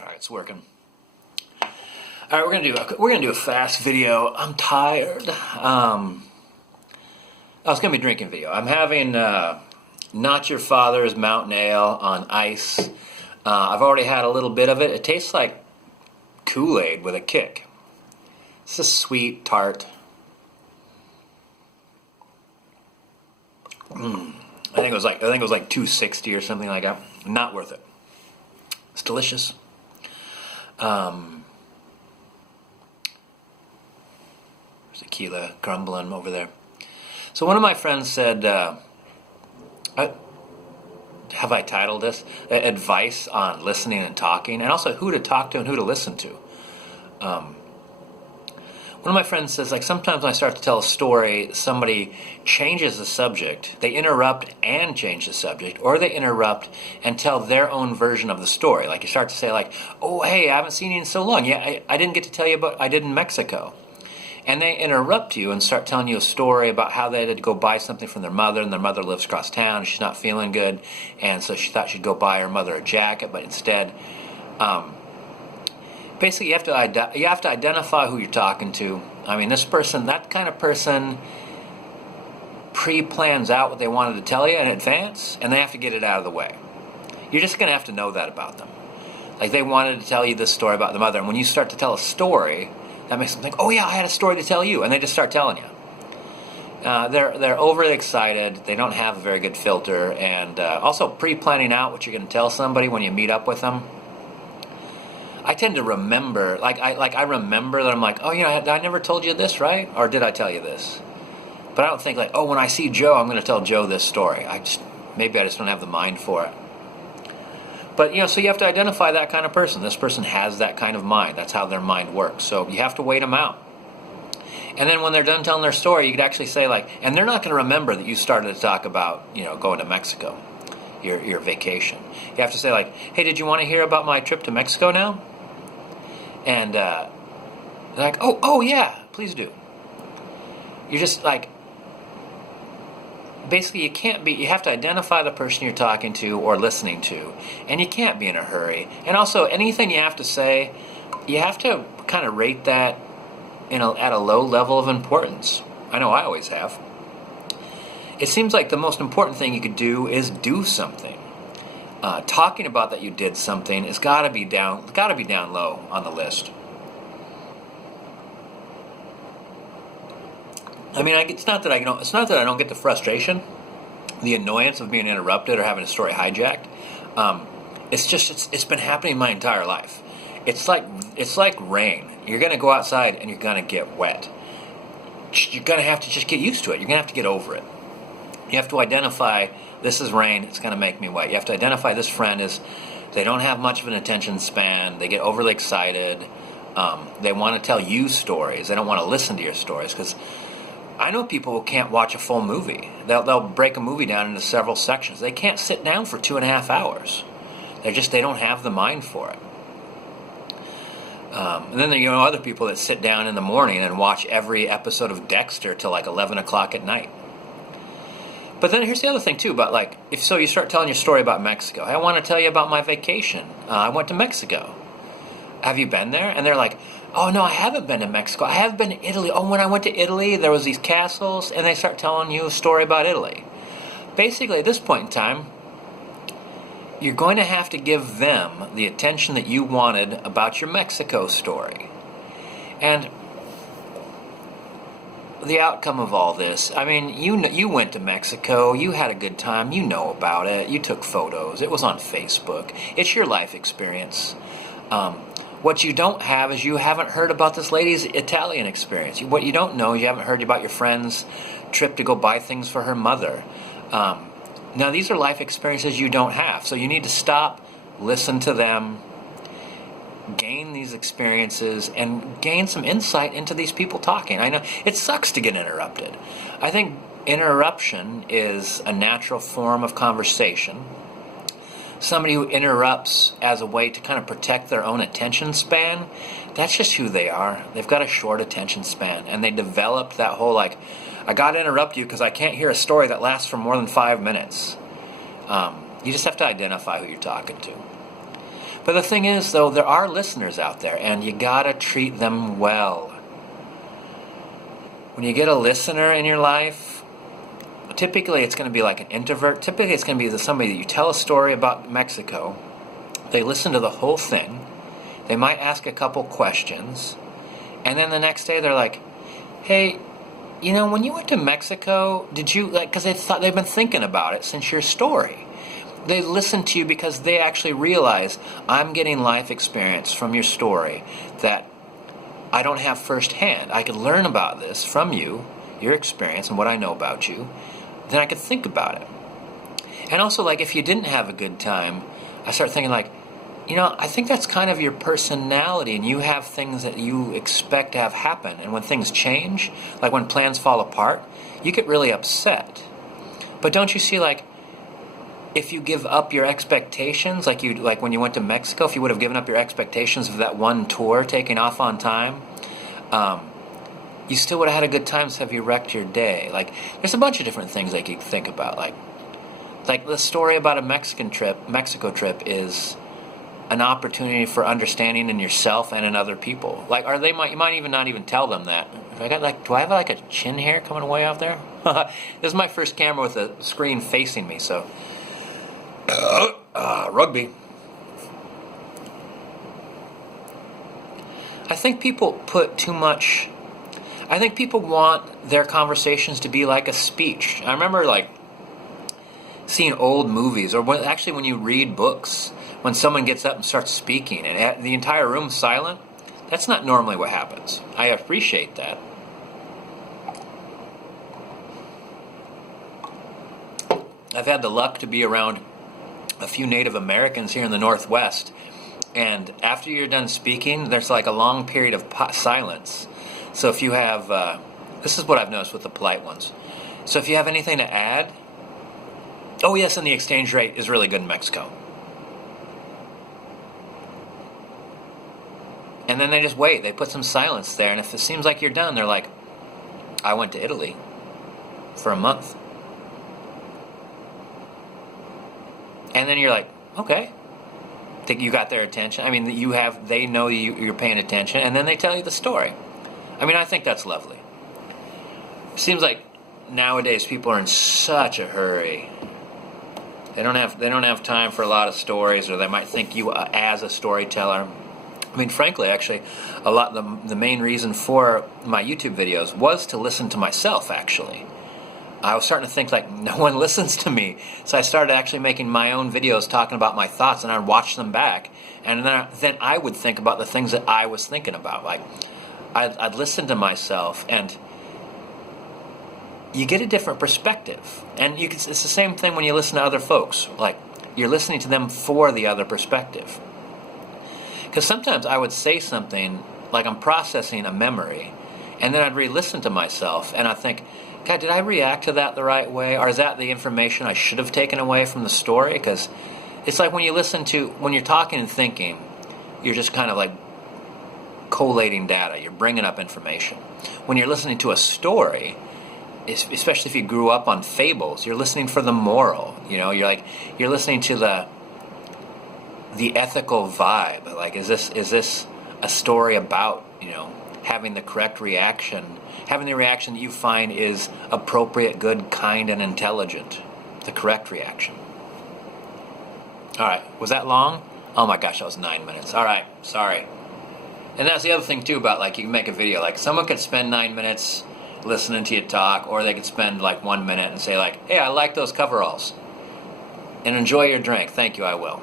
All right, it's working. All right, we're gonna do a fast video. I'm tired. I was gonna be drinking video. I'm having Not Your Father's Mountain Ale on ice. I've already had a little bit of it. It tastes like Kool-Aid with a kick. It's a sweet tart. I think it was like $2.60 or something like that. Not worth it. It's delicious. There's tequila crumbling over there. So one of my friends said, have I titled this Advice on Listening and Talking, and also who to talk to and who to listen to. One of my friends says, like, sometimes when I start to tell a story, somebody changes the subject. They interrupt and change the subject, or they interrupt and tell their own version of the story. Like, you start to say, like, oh, hey, I haven't seen you in so long. Yeah, I didn't get to tell you about I did in Mexico. And they interrupt you and start telling you a story about how they had to go buy something from their mother, and their mother lives across town, and she's not feeling good, and so she thought she'd go buy her mother a jacket, but instead... basically, you have to identify who you're talking to. I mean, this person, that kind of person, pre-plans out what they wanted to tell you in advance, and they have to get it out of the way. You're just going to have to know that about them. Like, they wanted to tell you this story about the mother, and when you start to tell a story, that makes them think, oh yeah, I had a story to tell you, and they just start telling you. They're overly excited. They don't have a very good filter, and also pre-planning out what you're going to tell somebody when you meet up with them. I tend to remember, I remember that I'm like, oh, I never told you this, right? Or did I tell you this? But I don't think like, oh, when I see Joe, I'm going to tell Joe this story. Maybe I just don't have the mind for it. But, so you have to identify that kind of person. This person has that kind of mind. That's how their mind works. So you have to wait them out. And then when they're done telling their story, you could actually say and they're not going to remember that you started to talk about, going to Mexico, your vacation. You have to say hey, did you want to hear about my trip to Mexico now? And they're like, oh yeah, please do. You're just basically you have to identify the person you're talking to or listening to, and you can't be in a hurry. And also, anything you have to say, you have to kind of rate that at a low level of importance. I know I always have. It seems like the most important thing you could do is do something. Talking about that you did something has got to be down low on the list. I mean, it's not that I don't get the frustration, the annoyance of being interrupted or having a story hijacked. It's been happening my entire life. It's like rain. You're gonna go outside and you're gonna get wet. You're gonna have to just get used to it. You're gonna have to get over it. You have to identify, this is rain, it's going to make me wet. You have to identify this friend they don't have much of an attention span, they get overly excited, they want to tell you stories, they don't want to listen to your stories, because I know people who can't watch a full movie. They'll break a movie down into several sections. They can't sit down for 2.5 hours. They don't have the mind for it. And then there are other people that sit down in the morning and watch every episode of Dexter till 11 o'clock at night. But then here's the other thing too about if you start telling your story about Mexico. I want to tell you about my vacation. I went to Mexico. Have you been there? And they're like, oh no, I haven't been to Mexico. I have been to Italy. Oh, when I went to Italy, there was these castles, and they start telling you a story about Italy. Basically, at this point in time, you're going to have to give them the attention that you wanted about your Mexico story. And the outcome of all this, I mean, you went to Mexico, you had a good time, you know about it, you took photos, it was on Facebook, it's your life experience. What you don't have is you haven't heard about this lady's Italian experience. What you don't know is you haven't heard about your friend's trip to go buy things for her mother. Now, these are life experiences you don't have, so you need to stop, listen to them, gain these experiences, and gain some insight into these people talking. I know it sucks to get interrupted. I think interruption is a natural form of conversation. Somebody who interrupts as a way to kind of protect their own attention span, that's just who they are. They've got a short attention span, and they developed that whole I got to interrupt you because I can't hear a story that lasts for more than 5 minutes. You just have to identify who you're talking to. But the thing is, though, there are listeners out there, and you gotta treat them well. When you get a listener in your life, typically it's going to be like an introvert. Typically it's going to be somebody that you tell a story about Mexico. They listen to the whole thing. They might ask a couple questions. And then the next day they're like, hey, when you went to Mexico, did you, because they've been thinking about it since your story. They listen to you because they actually realize, I'm getting life experience from your story that I don't have firsthand. I could learn about this from you, your experience, and what I know about you. Then I could think about it. And also, if you didn't have a good time, I start thinking I think that's kind of your personality, and you have things that you expect to have happen. And when things change, like when plans fall apart, you get really upset. But don't you see, if you give up your expectations, like when you went to Mexico, if you would have given up your expectations of that one tour taking off on time, you still would have had a good time. So have you wrecked your day? There's a bunch of different things that you can think about. Like the story about a Mexico trip is an opportunity for understanding in yourself and in other people. You might even not even tell them that. Do I have a chin hair coming way out there? This is my first camera with a screen facing me, so. Rugby. I think people put too much. I think people want their conversations to be like a speech. I remember seeing old movies, or when you read books, when someone gets up and starts speaking and the entire room's silent. That's not normally what happens. I appreciate that. I've had the luck to be around a few Native Americans here in the Northwest, and after you're done speaking, there's a long period of silence. So if you have, this is what I've noticed with the polite ones. So if you have anything to add, oh yes, and the exchange rate is really good in Mexico. And then they just wait. They put some silence there, and if it seems like you're done, they're like, I went to Italy for a month. And then you're like, okay, think you got their attention. I mean, they know you're paying attention, and then they tell you the story. I mean, I think that's lovely. It seems like nowadays people are in such a hurry. They don't have time for a lot of stories, or they might think you as a storyteller. I mean, frankly, actually, the main reason for my YouTube videos was to listen to myself, actually. I was starting to think no one listens to me. So I started actually making my own videos talking about my thoughts, and I'd watch them back. And then I would think about the things that I was thinking about. I'd listen to myself, and you get a different perspective. And it's the same thing when you listen to other folks. You're listening to them for the other perspective. Because sometimes I would say something, I'm processing a memory, and then I'd re-listen to myself, and I'd think, God, did I react to that the right way? Or is that the information I should have taken away from the story? Because it's like when you're talking and thinking, you're just kind of collating data. You're bringing up information. When you're listening to a story, especially if you grew up on fables, you're listening for the moral. You're listening to the ethical vibe. Is this a story about, having the correct reaction, having the reaction that you find is appropriate, good, kind, and intelligent, the correct reaction. All right, was that long? Oh my gosh, that was 9 minutes. All right, sorry. And that's the other thing too about you can make a video. Someone could spend 9 minutes listening to you talk, or they could spend 1 minute and say hey, I like those coveralls. And enjoy your drink. Thank you, I will.